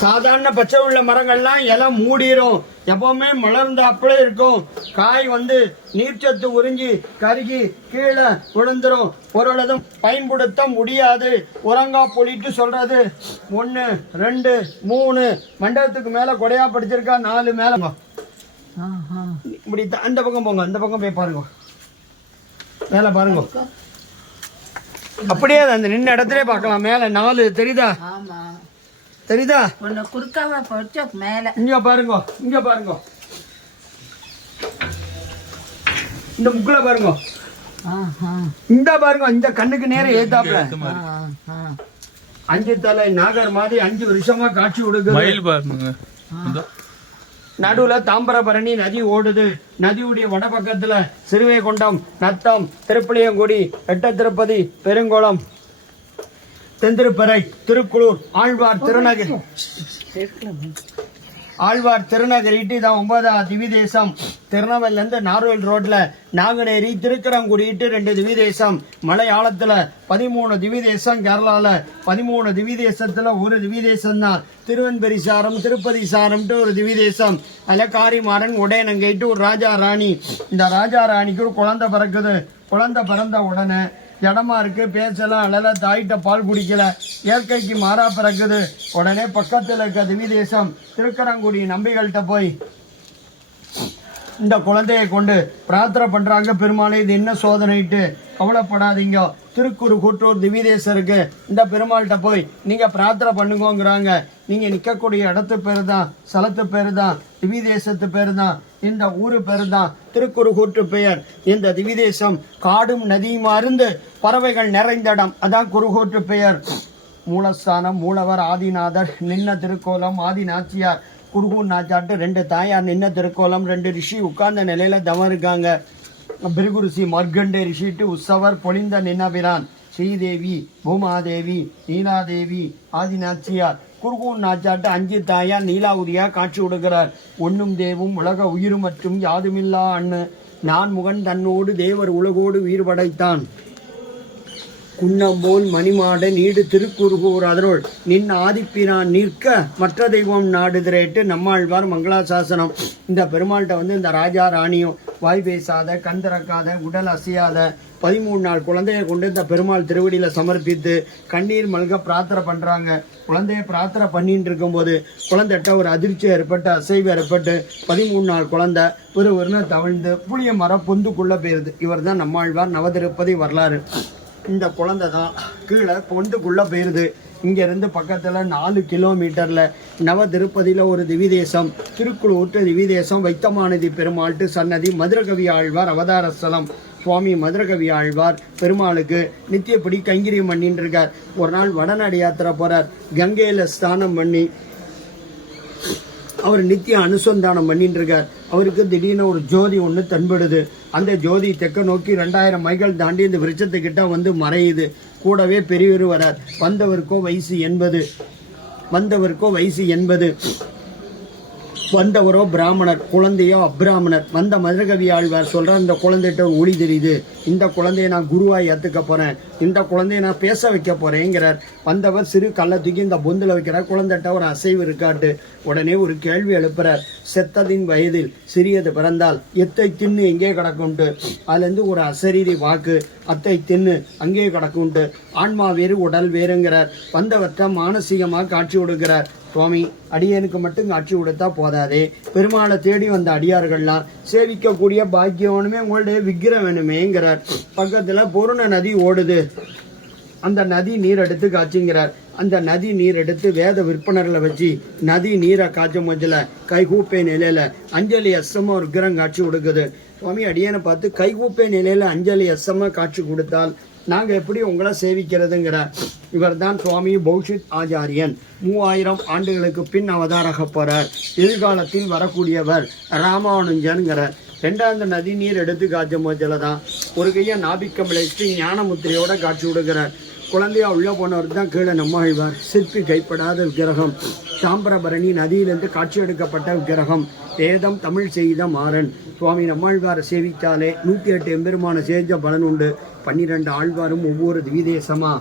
சாதாரண பச்சை உள்ள மரங்கள்லாம் இலை மூடிரும், எப்பவுமே மலர்ந்த அப்படியே இருக்கும். காய் நீர்ச்சத்து உறிஞ்சி கருகி கீழே விழுந்துரும், பொருளதும் பயன்படுத்த முடியாது. உரங்கா பொழிட்டு சொல்றது 1 2 3 மண்டபத்துக்கு மேல கொடையா படிச்சிருக்கா, 4 மேல. இப்படி அந்த பக்கம் போங்க, அந்த பக்கம் போய் பாருங்க, மேல பாருங்க. அப்படியே அந்த நின்ன இடத்துல பார்க்கலாம். மேல 4 தெரியுதா? தெரியுதா? மேல இங்க பாருங்க, இங்க பாருங்க, இந்த முக்குல பாருங்க, இந்த பாருங்க, இந்த கண்ணுக்கு நேரம் ஏத்தாப்புல 5 தலை நாகர் மாதிரி 5 வருஷமா காட்சி கொடுக்குது. நடுவுல தாம்பரபரணி நதி ஓடுது. நதியுடைய வடபக்கத்துல சிறுவைகுண்டம், நத்தம், திருப்புளியங்குடி, எட்ட திருப்பதி, பெருங்குளம், தென்திருப்பறை, திருக்குளூர், ஆழ்வார் திருநகரிட்டு இதான் 9வது திவிதேசம். திருநெல்வேலில இருந்து நார்வேல் ரோட்ல நாங்குநேரி, திருக்கரங்குடிட்டு 2 திவிதேசம். மலையாளத்துல 13 திவிதேசம். கேரளால 13 திவிதேசத்துல ஒரு திவிதேசம் தான் திருவன்பெரி சாரம், திருப்பதி சாரம்ட்டு ஒரு திவிதேசம். அதில் காரிமாறன் உடையனங்கைட்டு ஒரு ராஜா ராணி. இந்த ராஜா ராணிக்கு ஒரு குழந்தை பிறக்குது. குழந்தை பிறந்த உடனே இடமா இருக்கு, பேசலாம், அழல, தாயிட்ட பால் குடிக்கல, இயற்கைக்கு மாறா பிறக்குது. உடனே பக்கத்தில் இருக்க திவிதேசம் திருக்கரங்குடி நம்பிகள்கிட்ட போய் இந்த குழந்தையை கொண்டு பிரார்த்தனை பண்றாங்க. பெருமாளே, இது என்ன சோதனைட்டு கவலைப்படாதீங்க, திருக்குறு கூற்றூர் திவிதேசருக்கு இந்த பெருமாள்கிட்ட போய் நீங்க பிரார்த்தனை பண்ணுங்கிறாங்க. நீங்க நிக்கக்கூடிய இடத்து பேரு தான், ஸ்தலத்து பேரு தான், திவிதேசத்து பேரு தான், இந்த ஊரு பேரு தான் திருக்குறு கூற்று பெயர். இந்த திவிதேசம் காடும் நதியும் அருந்து பறவைகள் நிறைந்த இடம், அதான் குருகூற்று பெயர். மூலஸ்தானம் மூலவர் ஆதிநாதர் நின்ன திருக்கோலம் ஆதிநாச்சியார். குருகூர் நாச்சாட்டு 2 தாயார் நின்ன திருக்கோலம், 2 ரிஷி உட்கார்ந்த நிலையில தவம் இருக்காங்க. பிருகு ரிஷி, மர்கண்டே ரிஷிட்டு உற்சவர் பொழிந்த நின்னபிரான், ஸ்ரீதேவி, பூமாதேவி, நீலாதேவி, ஆதிநாச்சியார். குருகூர் நாச்சாட்டு 5 தாயார் நீலாவுதியா காட்சி கொடுக்கிறார். ஒன்னும் தேவும் உலக உயிர் மற்றும் யாதுமில்லா அண்ணு நான் முகன் தன்னோடு தேவர் உலகோடு உயிர் படைத்தான். குன்னம்போல் மணிமாட நீடு திருக்குறுகூர் அதனுள் நின் ஆதிப்பிரான் நிற்க மற்ற தெய்வம் நாடுதிரேட்டு நம்மாழ்வார் மங்களாசாசனம். இந்த பெருமாள்கிட்ட இந்த ராஜா ராணியும் வாய் பேசாத, கண் திறக்காத, உடல் அசையாத 13 நாள் குழந்தைய கொண்டு இந்த பெருமாள் திருவடியில சமர்ப்பித்து கண்ணீர் மல்க பிரார்த்தனை பண்றாங்க. குழந்தைய பிரார்த்தனை பண்ணிட்டு இருக்கும்போது குழந்தைகிட்ட ஒரு அதிர்ச்சி ஏற்பட்டு, அசைவு ஏற்பட்டு 13 நாள் குழந்தை ஒரு தவிழ்ந்து புளிய மரம் பொந்துக்குள்ள போயிருது. இவர் தான் நம்மாழ்வார் நவதிருப்பதி வரலாறு. இந்த குழந்தை தான் கீழே பொந்துக்குள்ள போயிருது. இங்கிருந்து பக்கத்துல 4 கிலோமீட்டர்ல நவ திருப்பதியில ஒரு திவிதேசம், திருக்குளூற்று திவிதேசம், வைத்தமானதி பெருமாள்ட்டு சன்னதி, மதுரகவி ஆழ்வார் அவதார ஸ்தலம். சுவாமி மதுரகவி ஆழ்வார் பெருமாளுக்கு நித்தியப்படி கைங்கரியம் பண்ணிட்டு இருக்கார். ஒரு நாள் வடநாடு யாத்திரை போறார். கங்கையில ஸ்நானம் பண்ணி அவர் நித்திய அனுசந்தானம் பண்ணிட்டு இருக்கார். அவருக்கு திடீர்னு ஒரு ஜோதி ஒன்று தென்படுது. அந்த ஜோதி தெற்க நோக்கி 2000 மைல்கள் தாண்டி இந்த விருட்சத்துக்கிட்ட மறையுது. கூடவே பெரியவர் வரார். வந்தவருக்கோ வயசு 80. வந்தவரோ பிராமணர், குழந்தையோ அப்ராமணர். வந்த மதுரகவி ஆழ்வார் சொல்றார், இந்த குழந்தைகிட்ட ஒளி தெரியுது, இந்த குழந்தைய நான் குருவாய் ஏத்துக்க போறேன், இந்த குழந்தைய நான் பேச வைக்க போறேங்கிறார். வந்தவர் சிறு கல்லை தூக்கி இந்த பொந்துல வைக்கிறார். குழந்தைகிட்ட ஒரு அசைவு இருக்காட்டு. உடனே ஒரு கேள்வி எழுப்புறார். செத்ததின் வயதில் சிறியது பிறந்தால் எத்தை தின்னு எங்கே கிடக்கும்ட்டு. அதுல இருந்து ஒரு அசரீரி வாக்கு, அத்தை தின்னு அங்கே கிடக்கும்ட்டு. ஆன்மா வேறு உடல் வேறுங்கிறார். வந்தவற்றை மானசீகமாக காட்சி கொடுக்கிறார். சுவாமி, அடியனுக்கு மட்டும் காட்சி கொடுத்தா போதாதே, பெருமாளை தேடி வந்த அடியார்கள்லாம் சேவிக்கக்கூடிய பாக்கியம் வேணுமே, உங்களுடைய விக்கிரம் வேணுமேங்கிறார். பக்கத்துல பொருண நதி ஓடுது. அந்த நதி நீர் எடுத்து காய்ச்சிங்கிறார். அந்த நதி நீர் எடுத்து வேத விற்பனர்களை வச்சு நதி நீரை காய்ச்ச மொஜல கைகூப்பை நிலையில அஞ்சலி அசமா ஒரு விக்கிரம் காட்சி கொடுக்குது. சுவாமி, அடியனை பார்த்து கைகூப்பை நிலையில அஞ்சலி அசமா காட்சி கொடுத்தால் நாங்க எப்படி உங்களை சேவிக்கிறதுங்கிறார். இவர் தான் சுவாமி பௌஷித் ஆச்சாரியன். 3000 ஆண்டுகளுக்கு பின் அவதாரக போறார். எதிர்காலத்தில் வரக்கூடியவர் ராமானுஜன்கிறார். 2வது நதி நீர் எடுத்து காய்ச்சும் போதில் தான் ஒரு கையை நாபிக்கம் விளைச்சு ஞானமுத்திரையோட காட்சி விடுகிறார். குழந்தையா உள்ள போனவர் தான் கீழே நம்மாழ்வார். சிற்பி கைப்படாத விக்கிரகம். தாம்பரபரணி நதியிலிருந்து காட்சி எடுக்கப்பட்ட விக்கிரகம். வேதம் தமிழ் செய்த மாறன். சுவாமி நம்மாழ்வாரை சேவித்தாலே 108 எம்பெருமான சேஜ பலன் உண்டு. 12 ஆழ்வாரும் ஒவ்வொரு திவிதேசமா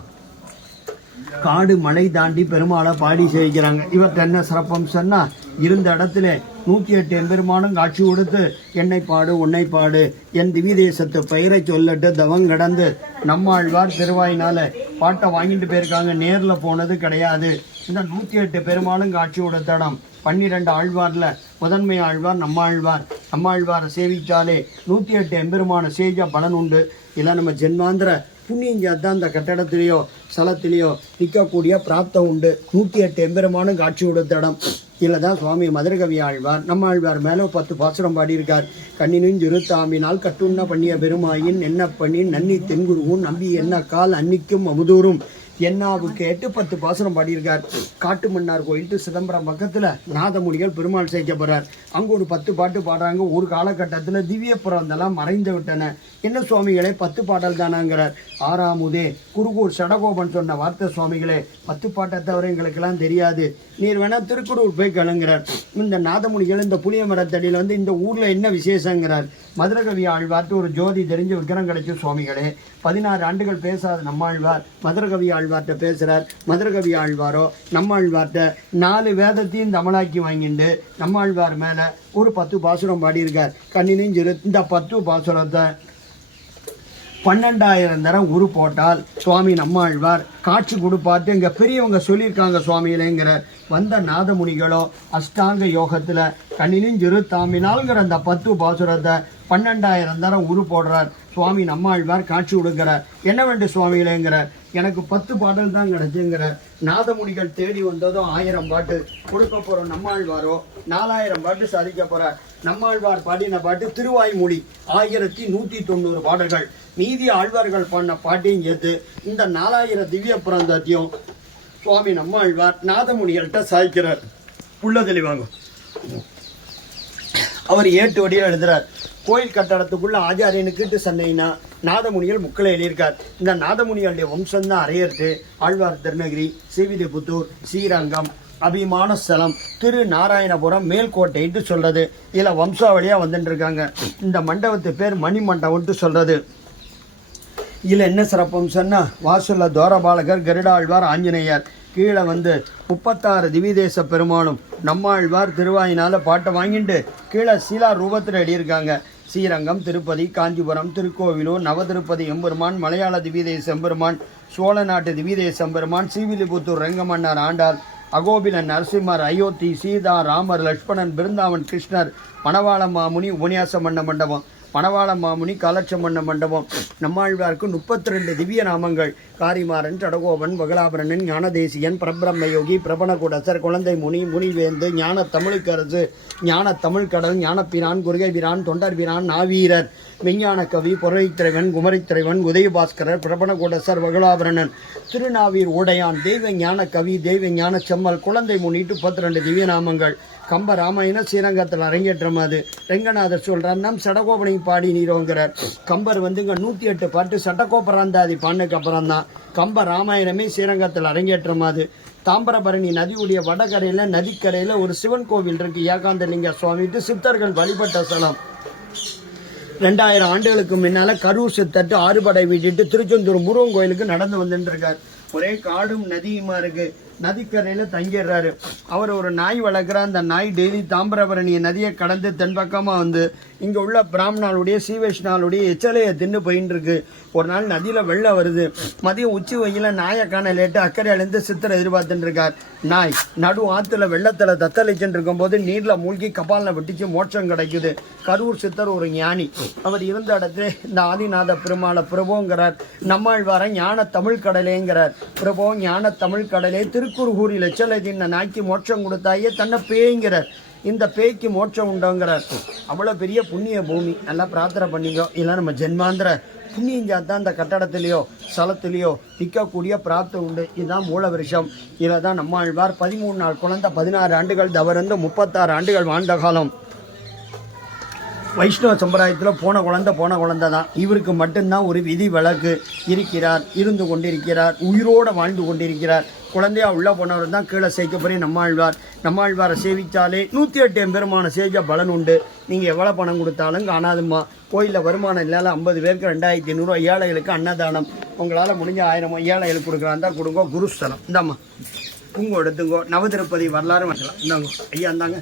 காடு மலை தாண்டி பெருமாளை பாடி சேவிக்கிறாங்க. இவர்கிட்ட என்ன சிறப்பம் சொன்னா, இருந்த இடத்துல 108 எம்பெருமானும் காட்சி கொடுத்து என்னை பாடு உன்னை பாடு என் திவ்ய தேசத்து பெயரை சொல்லட்டு தவம் கடந்து நம்மாழ்வார் திருவாயினால பாட்டை வாங்கிட்டு போயிருக்காங்க. நேரில் போனது கிடையாது. இந்த 108 பெருமாளும் காட்சி கொடுத்த இடம் 12 ஆழ்வார்ல முதன்மை ஆழ்வார் நம்மாழ்வார். நம்மாழ்வாரை சேவிச்சாலே 108 எம்பெருமான சேஜ பலன் உண்டு. இல்லை நம்ம ஜென்மாந்திர புண்ணியஞ்சாத்தான் அந்த கட்டடத்திலேயோ ஸ்தலத்திலேயோ நிற்கக்கூடிய பிராப்தம் உண்டு. 108 எம்பெருமானும் காட்சி கொடுத்த இடம். இதில் தான் சுவாமி மதுரகவி ஆழ்வார் நம்ம ஆழ்வார் மேலே 10 பாசுரம் பாடியிருக்கார். கண்ணினும் இருத்தாம்பினால் கட்டுண்ண பண்ணிய பெருமாயின் என்ன பண்ணி நன்னி தென்குருவும் நம்பி என்ன கால் அன்னிக்கும் அமுதூரும் என்னாவு கேட்டு 10 பாசுரம் பாடியிருக்கார். காட்டு மன்னார் கோயில் டு சிதம்பரம் பக்கத்தில் நாதமுனிகள் பெருமாள் சேர்க்க போகிறார். அங்கே ஒரு 10 பாட்டு பாடுறாங்க. ஒரு காலகட்டத்தில் திவ்ய புறந்தெல்லாம் மறைந்து விட்டன. என்ன சுவாமிகளே 10 பாடல் தானாங்கிறார். ஆறாமுதே குருகூர் சடகோபன் சொன்ன வார்த்தை சுவாமிகளே 10 பாட்டை தவிர எங்களுக்கெல்லாம் தெரியாது, நீர் வேணா திருக்குறூர் போய் கலங்கிறார். இந்த நாதமுனிகள் இந்த புளிய மரத்தடியில் வந்து இந்த ஊரில் என்ன விசேஷங்கிறார். மதுரகவி ஆழ்வார்ட்டு ஒரு ஜோதி தெரிஞ்ச விக்கிரம் கிடைச்ச சுவாமிகளே. 16 ஆண்டுகள் பேசாத நம்மாழ்வார் மதுரகவி ஆழ்வார்கிட்ட பேசுகிறார். மதுரகவி ஆழ்வாரோ நம்மாழ்வார்கிட்ட 4 வேதத்தையும் தமிழாக்கி வாங்கிட்டு நம்மாழ்வார் மேலே ஒரு 10 பாசுரம் பாடியிருக்கார். கண்ணினையும் இந்த 10 பாசுரத்தை 12,000 தரம் உரு போட்டால் சுவாமி நம்மாழ்வார் காட்சி கொடுப்பாட்டு எங்க பெரியவங்க சொல்லியிருக்காங்க சுவாமியிலேங்கிறார். வந்த நாதமுனிகளோ அஷ்டாங்க யோகத்தில் கண்ணினும் சிறு தாம்பினால்ங்கிற அந்த 10 பாசுரத்தை 12,000 தரம் உரு போடுறார். சுவாமி நம்மாழ்வார் காட்சி கொடுக்கிறார். என்ன வேண்டும் சுவாமிகளேங்கிறார். எனக்கு 10 பாடல் தான் கிடைச்சுங்கிறார். நாதமுனிகள் தேடி வந்ததும் 1000 பாட்டு கொடுக்க போகிறோம். நம்மாழ்வாரோ 4000 பாட்டு சாதிக்க போகிறார். நம்மாழ்வார் பாடின பாட்டு திருவாய்மொழி 1190 பாடல்கள். மீதி ஆழ்வார்கள் பாடின பாட்டையும் சேர்த்து இந்த 4000 திவ்ய புரந்தத்தையும் சுவாமி நம்மாழ்வார் நாதமுனிகள்கிட்ட சாய்க்கிறார். உள்ள தெளிவாங்க. அவர் 8 வடியில் எழுதுறார். கோயில் கட்டடத்துக்குள்ள ஆச்சாரியனுக்கிட்டு சண்டைனா நாதமுனிகள் முக்களை எழுதியிருக்கார். இந்த நாதமுனிகளுடைய வம்சம்தான் அரையர்த்து ஆழ்வார் திருநகிரி, ஸ்ரீவில்லிபுத்தூர், ஸ்ரீரங்கம், அபிமான ஸ்தலம், திரு நாராயணபுரம், மேல்கோட்டைன்ட்டு சொல்றது. இதில் வம்சாவளியாக வந்துட்டு இருக்காங்க. இந்த மண்டபத்து பேர் மணி மண்டபம்ட்டு சொல்றது. இதில் என்ன சிறப்புன்னு சொன்னால் வாசுல தோரபாலகர், கருடாழ்வார், ஆஞ்சநேயர். கீழே வந்து 36 திவிதேச பெருமானும் நம்மாழ்வார் திருவாயினால் பாட்டை வாங்கிட்டு கீழே சீலா ரூபத்தில் எழுதியிருக்காங்க. ஸ்ரீரங்கம், திருப்பதி, காஞ்சிபுரம், திருக்கோவிலூர், நவதிருப்பதி எம்பெருமான், மலையாள திவிதேச எம்பெருமான், சோழ நாட்டு திவிதேச எம்பெருமான், ஸ்ரீவில்லிபுத்தூர் ரெங்கமன்னார் ஆண்டாள், அகோபிலன் நரசிம்மர், அயோத்தி, சீதா, ராமர், லட்சுமணன், பிருந்தாவன், கிருஷ்ணர், மணவாள மாமுனி, உபன்யாசம் பண்ண மண்டபம், மணவாள மாமுனி, காலட்சம் பண்ண மண்டபம். நம்மாழ்வாருக்கு 32 திவ்ய நாமங்கள். காரிமாறன், சடகோபன், வகலாபரணன், ஞானதேசியன், பரபிரம்மயோகி, பிரபணகுடசர், குழந்தை முனி, முனிவேந்து, ஞான தமிழுக்கரசு, ஞான தமிழ்கடல், ஞானப்பிரான், குருகைபிரான், தொண்டர்பிரான், நாவீரர், விஞ்ஞான கவி, பொறைத்திரைவன், குமரித்திரைவன், உதயபாஸ்கரர், பிரபணகுடசர், வகலாபரணன், திருநாவீர் உடையான், தெய்வ ஞான கவி, தெய்வ ஞான செம்மல், குழந்தை முனி, 32 திவ்ய நாமங்கள். கம்ப ராமாயணம் ஸ்ரீரங்கத்தில் அரங்கேற்றம். அது ரெங்கநாதர் சொல்கிறார். நம் சடகோபனை பாடி நீரோங்கிறார். கம்பர் வந்து இங்கே 108 பாட்டு சட்டகோபராந்தாதி பாண்டுக்கு அப்புறம் தான் கம்ப ராமாயணமே ஸ்ரீரங்கத்தில் அரங்கேற்றம். அது தாம்பரபரணி நதியுடைய வடகரையில் நதிக்கரையில் ஒரு சிவன் கோவில் இருக்கு. ஏகாந்தலிங்க சுவாமிட்டு சித்தர்கள் வழிபட்ட ஸ்தலம். 2000 ஆண்டுகளுக்கு முன்னால் கரூர் சித்தட்டு ஆறுபடை விட்டுட்டு திருச்செந்தூர் முருகன் கோயிலுக்கு நடந்து வந்துட்டு இருக்கார். ஒரே காடும் நதியுமா இருக்கு. நதிக்கரையில் தங்கிடுறாரு. அவர் ஒரு நாய் வளர்க்குறார். அந்த நாய் டெய்லி தாமிரபரணிய நதியை கடந்து தென்பக்கமாக வந்து இங்கே உள்ள பிராமணாளுடைய சீவைஷ்ணாளுடைய எச்சலையை தின்னு போயின்னு இருக்கு. ஒரு நாள் நதியில் வெள்ளம் வருது. மதியம் உச்சி வெயில நாயை காண லேட்டு அக்கறையிலேருந்து சித்தரை எதிர்பார்த்துட்டு இருக்கார். நாய் நடு ஆற்றுல வெள்ளத்தில் தத்தளிச்சுட்டு இருக்கும்போது நீரில் மூழ்கி கபாலில் வெட்டிச்சு மோட்சம் கிடைக்குது. கரூர் சித்தர் ஒரு ஞானி. அவர் இருந்த இடத்துல இந்த ஆதிநாத பெருமாளை பிரபோங்கிறார். நம்மாழ்வார ஞான தமிழ் கடலேங்கிறார். பிரபோ ஞான தமிழ் கடலே திருக்குறுகூரில் எச்சலை தின்ன நாய்க்கு மோட்சம் கொடுத்தாயே தன்னை பேய்ங்கிறார். இந்த பேய்க்கு மோட்சம் உண்டோங்கிறார். அவ்வளோ பெரிய புண்ணிய பூமி. நல்லா பிரார்த்தனை பண்ணிக்கோ. இல்லை நம்ம ஜென்மாந்திர புண்ணியஞ்சாத்தான் அந்த கட்டடத்திலேயோ ஸ்தலத்திலேயோ நிற்கக்கூடிய பிராப்தம் உண்டு. இதுதான் மூல வருஷம். இதில் தான் நம்மாழ்வார் 13 நாள் குழந்தை 16 ஆண்டுகள் தவறந்து 36 ஆண்டுகள் வாழ்ந்த காலம். வைஷ்ணவ சம்பிரதாயத்தில் போன குழந்தை தான். இவருக்கு மட்டும்தான் ஒரு விதி விலக்கு இருக்கிறார். இருந்து கொண்டிருக்கிறார். உயிரோடு வாழ்ந்து கொண்டிருக்கிறார். குழந்தையா உள்ள போனவர் தான் கீழே சேர்க்க போறேன் நம்மாழ்வாரை சேவிச்சாலே 108 எம்பெருமான சேஜ பலன் உண்டு. நீங்க எவ்வளவு பணம் கொடுத்தாலும் காணாதுமா. கோயிலில் வருமானம் இல்லாத 50 பேருக்கு 2500 ஏழைகளுக்கு அன்னதானம். உங்களால முடிஞ்ச 1000 ஏழைகளுக்கு கொடுக்குறாந்தா கொடுங்க. குருஸ்தலம் இந்தாம்மா குங்கோ எடுத்துங்கோ. நவதிருப்பதி வரலாறு வரலாம். இந்தாங்க ஐயா இந்தாங்க.